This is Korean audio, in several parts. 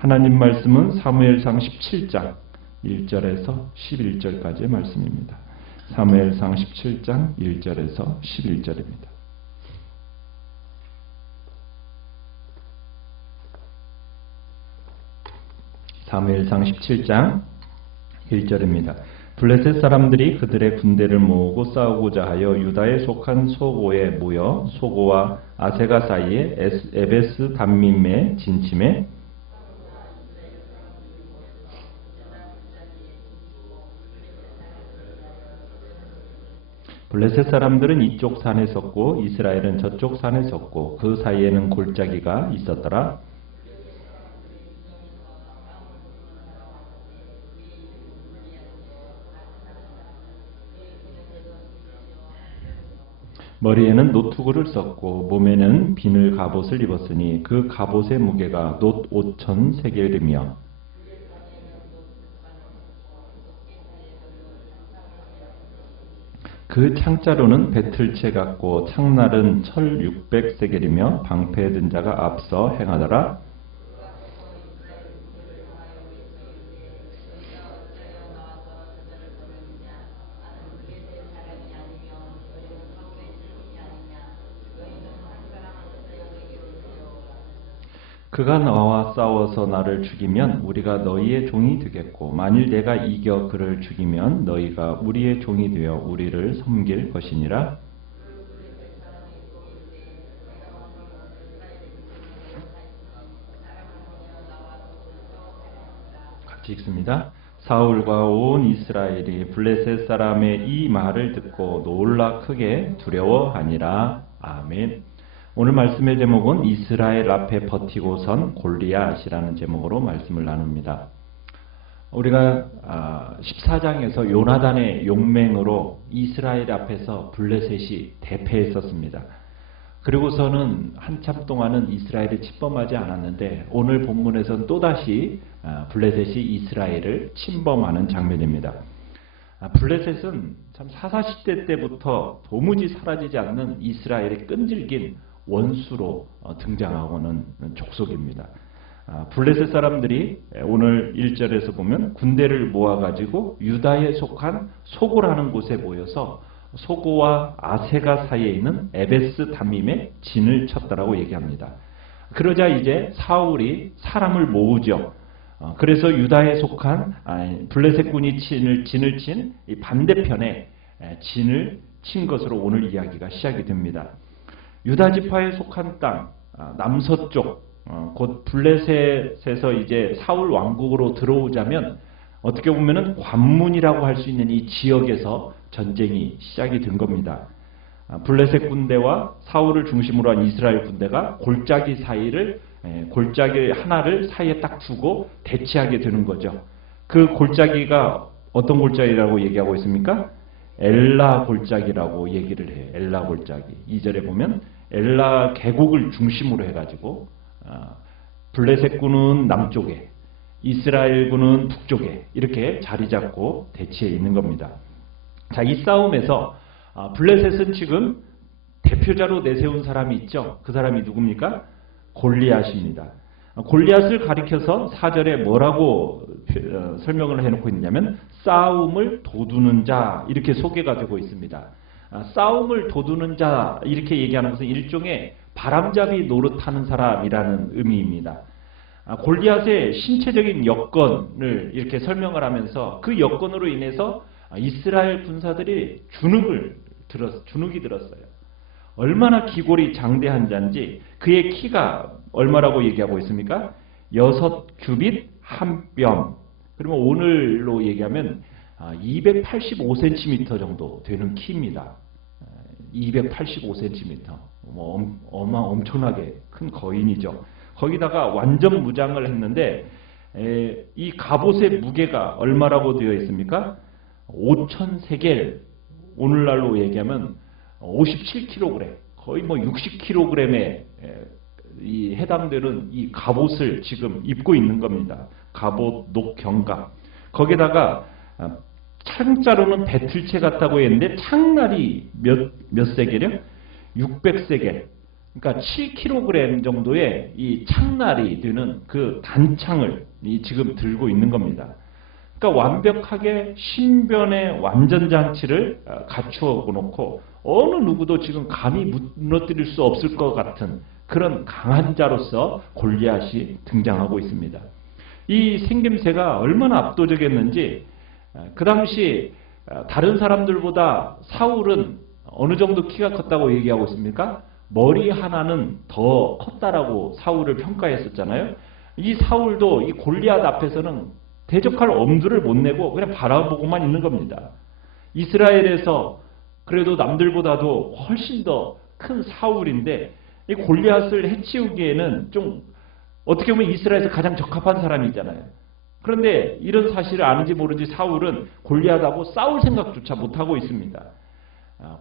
하나님 말씀은 사무엘상 17장 1절에서 11절까지의 말씀입니다. 사무엘상 17장 1절에서 11절입니다. 사무엘상 17장 1절입니다. 블레셋 사람들이 그들의 군대를 모으고 싸우고자 하여 유다에 속한 소고에 모여 소고와 아세가 사이에 에베스 담밈에 진침해 블레셋 사람들은 이쪽 산에 섰고 이스라엘은 저쪽 산에 섰고 그 사이에는 골짜기가 있었더라. 머리에는 노투구를 썼고 몸에는 비늘 갑옷을 입었으니 그 갑옷의 무게가 놋 5천 세겔이며 그 창자루는 배틀채 같고 창날은 철 600세겔이며 방패에 든 자가 앞서 행하더라. 그가 너와 싸워서 나를 죽이면 우리가 너희의 종이 되겠고 만일 내가 이겨 그를 죽이면 너희가 우리의 종이 되어 우리를 섬길 것이니라. 같이 읽습니다. 사울과 온 이스라엘이 블레셋 사람의 이 말을 듣고 놀라 크게 두려워하니라. 아멘. 오늘 말씀의 제목은 이스라엘 앞에 버티고 선 골리앗이라는 제목으로 말씀을 나눕니다. 우리가 14장에서 요나단의 용맹으로 이스라엘 앞에서 블레셋이 대패했었습니다. 그리고서는 한참 동안은 이스라엘이 침범하지 않았는데 오늘 본문에서는 또다시 블레셋이 이스라엘을 침범하는 장면입니다. 블레셋은 참 사사시대 때부터 도무지 사라지지 않는 이스라엘의 끈질긴 원수로 등장하고는 족속입니다. 블레셋 사람들이 오늘 1절에서 보면 군대를 모아가지고 유다에 속한 소고라는 곳에 모여서 소고와 아세가 사이에 있는 에베스 담밈에 진을 쳤다라고 얘기합니다. 그러자 이제 사울이 사람을 모으죠. 그래서 유다에 속한 블레셋 군이 진을 친 이 반대편에 진을 친 것으로 오늘 이야기가 시작이 됩니다. 유다 지파에 속한 땅 남서쪽 곧 블레셋에서 이제 사울 왕국으로 들어오자면 어떻게 보면은 관문이라고 할 수 있는 이 지역에서 전쟁이 시작이 된 겁니다. 블레셋 군대와 사울을 중심으로 한 이스라엘 군대가 골짜기 하나를 사이에 딱 두고 대치하게 되는 거죠. 그 골짜기가 어떤 골짜기라고 얘기하고 있습니까? 엘라 골짜기라고 얘기를 해요. 엘라 골짜기. 2절에 보면 엘라 계곡을 중심으로 해가지고 블레셋 군은 남쪽에 이스라엘 군은 북쪽에 이렇게 자리 잡고 대치해 있는 겁니다. 자, 이 싸움에서 블레셋은 지금 대표자로 내세운 사람이 있죠. 그 사람이 누굽니까? 골리앗입니다. 골리앗을 가리켜서 4절에 뭐라고 설명을 해놓고 있냐면 싸움을 도두는 자 이렇게 소개가 되고 있습니다. 싸움을 도두는 자 이렇게 얘기하는 것은 일종의 바람잡이 노릇하는 사람이라는 의미입니다. 골리앗의 신체적인 여건을 이렇게 설명을 하면서 그 여건으로 인해서 이스라엘 군사들이 주눅이 들었어요. 얼마나 기골이 장대한 자인지 그의 키가 얼마라고 얘기하고 있습니까? 6규빗 한 뼘. 그러면 오늘로 얘기하면 285cm 정도 되는 키입니다. 285cm. 엄청나게 큰 거인이죠. 거기다가 완전 무장을 했는데 이 갑옷의 무게가 얼마라고 되어 있습니까? 5,000세겔. 오늘날로 얘기하면 57kg. 거의 60kg에 이 해당되는 이 갑옷을 지금 입고 있는 겁니다. 갑옷, 녹경갑. 거기다가 창자로는 배틀채 같다고 했는데 창날이 몇 세겔이요? 600세겔. 그러니까 7kg 정도의 이 창날이 되는 그 단창을 지금 들고 있는 겁니다. 그러니까 완벽하게 신변의 완전장치를 갖추어 놓고 어느 누구도 지금 감히 무너뜨릴 수 없을 것 같은 그런 강한 자로서 골리앗이 등장하고 있습니다. 이 생김새가 얼마나 압도적이었는지 그 당시 다른 사람들보다 사울은 어느 정도 키가 컸다고 얘기하고 있습니까? 머리 하나는 더 컸다라고 사울을 평가했었잖아요. 이 사울도 이 골리앗 앞에서는 대적할 엄두를 못 내고 그냥 바라보고만 있는 겁니다. 이스라엘에서 그래도 남들보다도 훨씬 더 큰 사울인데 이 골리앗을 해치우기에는 좀 어떻게 보면 이스라엘에서 가장 적합한 사람이잖아요. 그런데 이런 사실을 아는지 모르는지 사울은 골리앗하고 싸울 생각조차 못하고 있습니다.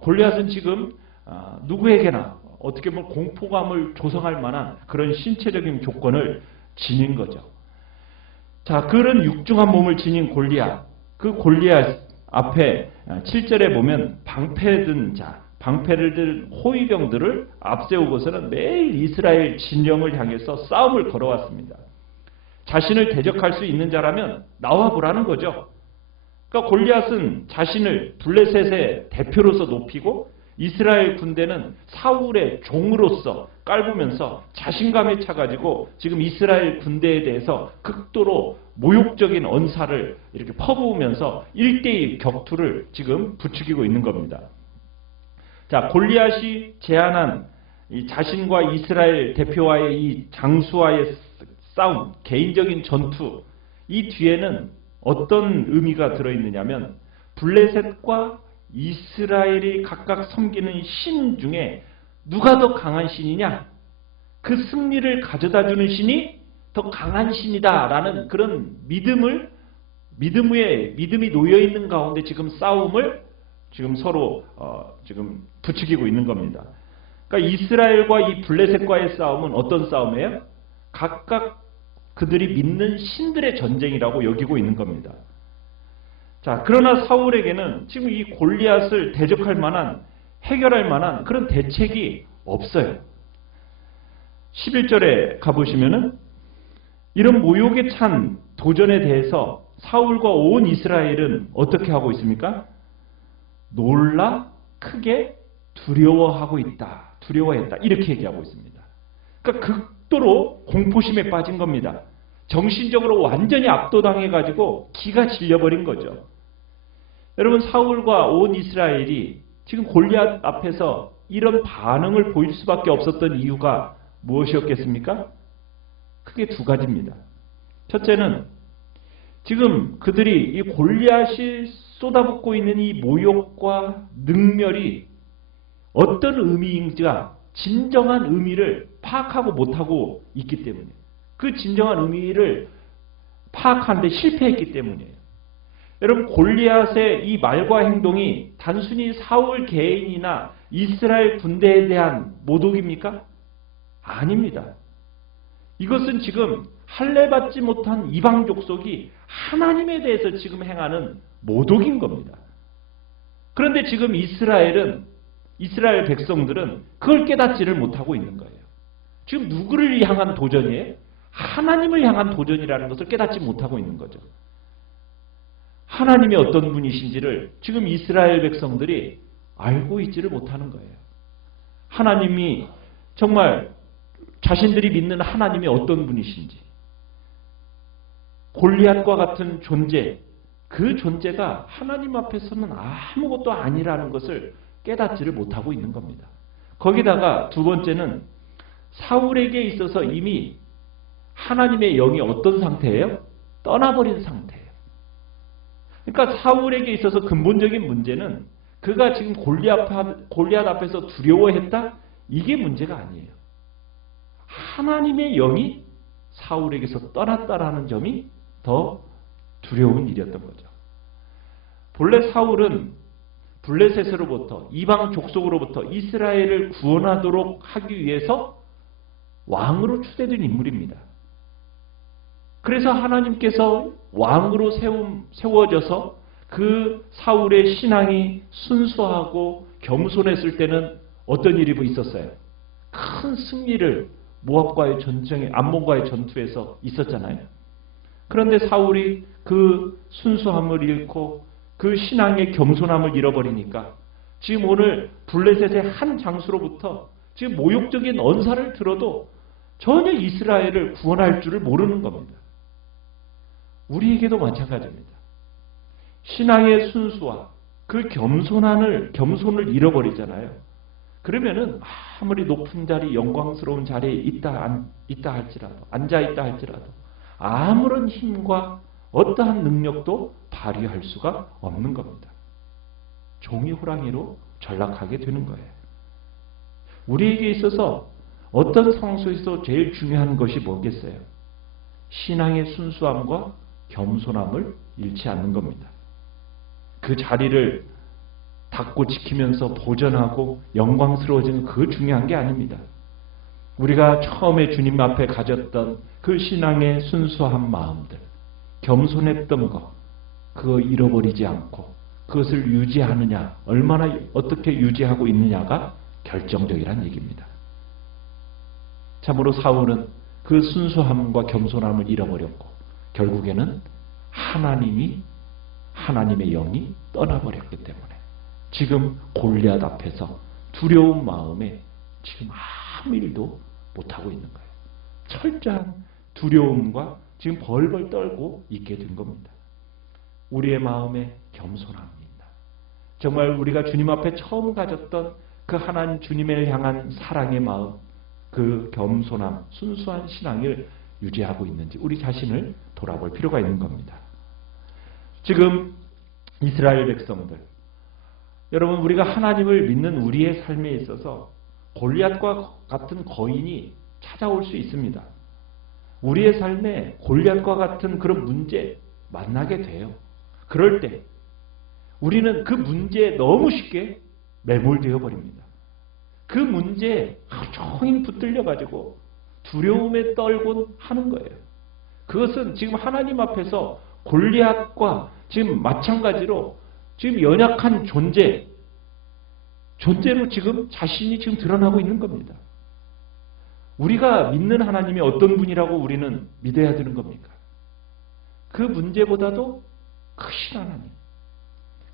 골리앗은 지금 누구에게나 어떻게 보면 공포감을 조성할 만한 그런 신체적인 조건을 지닌 거죠. 자, 그런 육중한 몸을 지닌 골리앗, 그 골리앗 앞에 7절에 보면 방패든 자, 방패를 든 호위병들을 앞세우고서는 매일 이스라엘 진영을 향해서 싸움을 걸어왔습니다. 자신을 대적할 수 있는 자라면 나와보라는 거죠. 그러니까 골리앗은 자신을 블레셋의 대표로서 높이고 이스라엘 군대는 사울의 종으로서 깔보면서 자신감에 차가지고 지금 이스라엘 군대에 대해서 극도로 모욕적인 언사를 이렇게 퍼부으면서 1대1 격투를 지금 부추기고 있는 겁니다. 자, 골리앗이 제안한 이 자신과 이스라엘 대표와의 이 장수와의 싸움, 개인적인 전투, 이 뒤에는 어떤 의미가 들어있느냐면 블레셋과 이스라엘이 각각 섬기는 신 중에 누가 더 강한 신이냐? 그 승리를 가져다주는 신이 더 강한 신이다라는 그런 믿음이 놓여있는 가운데 지금 싸움을 지금 서로 지금 부추기고 있는 겁니다. 그러니까 이스라엘과 이 블레셋과의 싸움은 어떤 싸움이에요? 각각 그들이 믿는 신들의 전쟁이라고 여기고 있는 겁니다. 자, 그러나 사울에게는 지금 이 골리앗을 대적할 만한, 해결할 만한 그런 대책이 없어요. 11절에 가보시면은 이런 모욕에 찬 도전에 대해서 사울과 온 이스라엘은 어떻게 하고 있습니까? 놀라 크게 두려워하고 있다. 두려워했다. 이렇게 얘기하고 있습니다. 그러니까 극도로 공포심에 빠진 겁니다. 정신적으로 완전히 압도당해가지고 기가 질려버린 거죠. 여러분, 사울과 온 이스라엘이 지금 골리앗 앞에서 이런 반응을 보일 수밖에 없었던 이유가 무엇이었겠습니까? 크게 두 가지입니다. 첫째는 지금 그들이 이 골리앗이 쏟아붓고 있는 이 모욕과 능멸이 어떤 의미인지가 진정한 의미를 파악하고 못하고 있기 때문에, 그 진정한 의미를 파악하는데 실패했기 때문이에요. 여러분, 골리앗의 이 말과 행동이 단순히 사울 개인이나 이스라엘 군대에 대한 모독입니까? 아닙니다. 이것은 지금 할례받지 못한 이방 족속이 하나님에 대해서 지금 행하는 모독인 겁니다. 그런데 지금 이스라엘 백성들은 그걸 깨닫지를 못하고 있는 거예요. 지금 누구를 향한 도전이에요? 하나님을 향한 도전이라는 것을 깨닫지 못하고 있는 거죠. 하나님이 어떤 분이신지를 지금 이스라엘 백성들이 알고 있지를 못하는 거예요. 하나님이 정말 자신들이 믿는 하나님이 어떤 분이신지, 골리앗과 같은 존재, 그 존재가 하나님 앞에서는 아무것도 아니라는 것을 깨닫지를 못하고 있는 겁니다. 거기다가 두 번째는 사울에게 있어서 이미 하나님의 영이 어떤 상태예요? 떠나버린 상태예요. 그러니까 사울에게 있어서 근본적인 문제는 그가 지금 골리앗 앞에서 두려워했다? 이게 문제가 아니에요. 하나님의 영이 사울에게서 떠났다라는 점이 더 두려운 일이었던 거죠. 본래 사울은 블레셋으로부터, 이방 족속으로부터 이스라엘을 구원하도록 하기 위해서 왕으로 추대된 인물입니다. 그래서 하나님께서 왕으로 세워져서 그 사울의 신앙이 순수하고 겸손했을 때는 어떤 일이 있었어요? 큰 승리를 모압과의 전쟁에 암몬과의 전투에서 있었잖아요. 그런데 사울이 그 순수함을 잃고 그 신앙의 겸손함을 잃어버리니까 지금 오늘 블레셋의 한 장수로부터 지금 모욕적인 언사를 들어도 전혀 이스라엘을 구원할 줄을 모르는 겁니다. 우리에게도 마찬가지입니다. 신앙의 순수와 그 겸손을 잃어버리잖아요. 그러면은 아무리 높은 자리, 영광스러운 자리에 있다 할지라도, 앉아 있다 할지라도 아무런 힘과 어떠한 능력도 발휘할 수가 없는 겁니다. 종이 호랑이로 전락하게 되는 거예요. 우리에게 있어서 어떤 상황 속에서 제일 중요한 것이 뭐겠어요? 신앙의 순수함과 겸손함을 잃지 않는 겁니다. 그 자리를 닫고 지키면서 보존하고 영광스러워지는 그 중요한 게 아닙니다. 우리가 처음에 주님 앞에 가졌던 그 신앙의 순수한 마음들, 겸손했던 것, 그거 잃어버리지 않고 그것을 유지하느냐, 얼마나 어떻게 유지하고 있느냐가 결정적이란 얘기입니다. 참으로 사울은 그 순수함과 겸손함을 잃어버렸고 결국에는 하나님의 영이 떠나버렸기 때문에 지금 골리앗 앞에서 두려운 마음에 지금 아무 일도 못하고 있는 거예요. 철저한 두려움과 지금 벌벌 떨고 있게 된 겁니다. 우리의 마음에 겸손함이 있나? 정말 우리가 주님 앞에 처음 가졌던 그 하나님 주님을 향한 사랑의 마음, 그 겸손함, 순수한 신앙을 유지하고 있는지 우리 자신을 돌아볼 필요가 있는 겁니다. 지금 이스라엘 백성들, 여러분 우리가 하나님을 믿는 우리의 삶에 있어서 골리앗과 같은 거인이 찾아올 수 있습니다. 우리의 삶에 골리앗과 같은 그런 문제 만나게 돼요. 그럴 때 우리는 그 문제에 너무 쉽게 매몰되어 버립니다. 그 문제에 하루 종일 붙들려 가지고 두려움에 떨곤 하는 거예요. 그것은 지금 하나님 앞에서 골리앗과 지금 마찬가지로 지금 연약한 존재로 지금 자신이 지금 드러나고 있는 겁니다. 우리가 믿는 하나님이 어떤 분이라고 우리는 믿어야 되는 겁니까? 그 문제보다도 크신 하나님,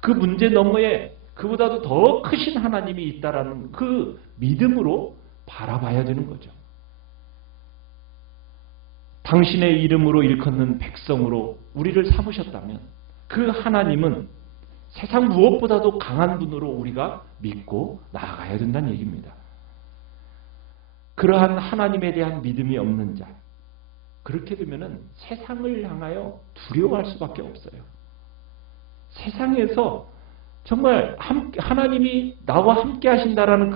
그 문제 너머에 그보다도 더 크신 하나님이 있다라는 그 믿음으로 바라봐야 되는 거죠. 당신의 이름으로 일컫는 백성으로 우리를 삼으셨다면 그 하나님은 세상 무엇보다도 강한 분으로 우리가 믿고 나아가야 된다는 얘기입니다. 그러한 하나님에 대한 믿음이 없는 자, 그렇게 되면은 세상을 향하여 두려워할 수밖에 없어요. 세상에서 정말 하나님이 나와 함께 하신다라는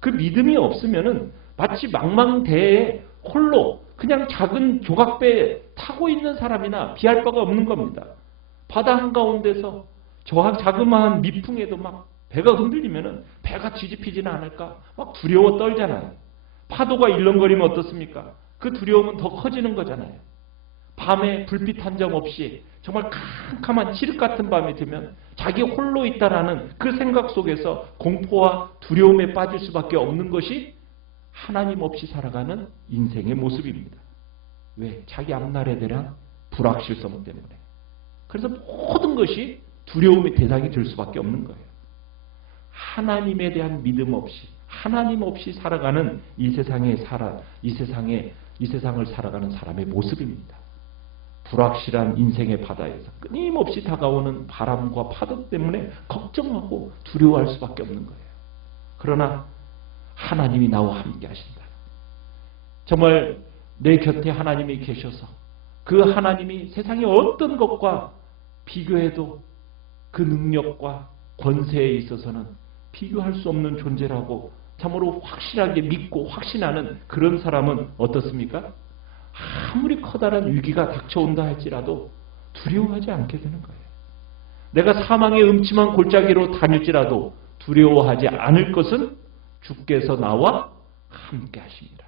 그 믿음이 없으면은 마치 망망대해에 홀로 그냥 작은 조각배에 타고 있는 사람이나 비할 바가 없는 겁니다. 바다 한가운데서 저 자그마한 미풍에도 막 배가 흔들리면은 배가 뒤집히지는 않을까 막 두려워 떨잖아요. 파도가 일렁거리면 어떻습니까? 그 두려움은 더 커지는 거잖아요. 밤에 불빛 한 점 없이 정말 캄캄한 칠흑 같은 밤이 되면 자기 홀로 있다라는 그 생각 속에서 공포와 두려움에 빠질 수밖에 없는 것이 하나님 없이 살아가는 인생의 모습입니다. 왜? 자기 앞날에 대한 불확실성 때문에. 그래서 모든 것이 두려움의 대상이 될 수밖에 없는 거예요. 하나님에 대한 믿음 없이, 하나님 없이 살아가는 이 세상을 살아가는 사람의 모습입니다. 불확실한 인생의 바다에서 끊임없이 다가오는 바람과 파도 때문에 걱정하고 두려워할 수밖에 없는 거예요. 그러나 하나님이 나와 함께 하신다. 정말 내 곁에 하나님이 계셔서 그 하나님이 세상의 어떤 것과 비교해도 그 능력과 권세에 있어서는 비교할 수 없는 존재라고 참으로 확실하게 믿고 확신하는 그런 사람은 어떻습니까? 아무리 커다란 위기가 닥쳐온다 할지라도 두려워하지 않게 되는 거예요. 내가 사망의 음침한 골짜기로 다닐지라도 두려워하지 않을 것은 주께서 나와 함께 하십니다.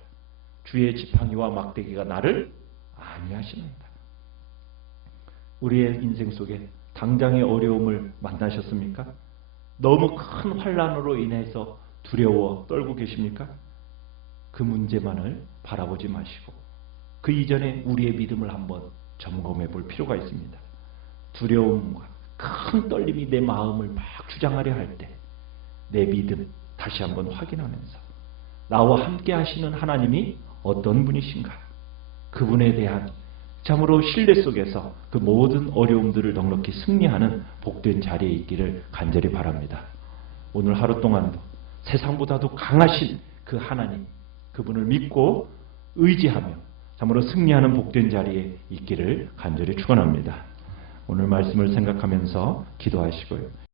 주의 지팡이와 막대기가 나를 안위하십니다. 우리의 인생 속에 당장의 어려움을 만나셨습니까? 너무 큰 환난으로 인해서 두려워 떨고 계십니까? 그 문제만을 바라보지 마시고 그 이전에 우리의 믿음을 한번 점검해 볼 필요가 있습니다. 두려움과 큰 떨림이 내 마음을 막 주장하려 할 때 내 믿음 다시 한번 확인하면서 나와 함께 하시는 하나님이 어떤 분이신가, 그분에 대한 참으로 신뢰 속에서 그 모든 어려움들을 넉넉히 승리하는 복된 자리에 있기를 간절히 바랍니다. 오늘 하루 동안도 세상보다도 강하신 그 하나님, 그분을 믿고 의지하며 참으로 승리하는 복된 자리에 있기를 간절히 축원합니다. 오늘 말씀을 생각하면서 기도하시고요.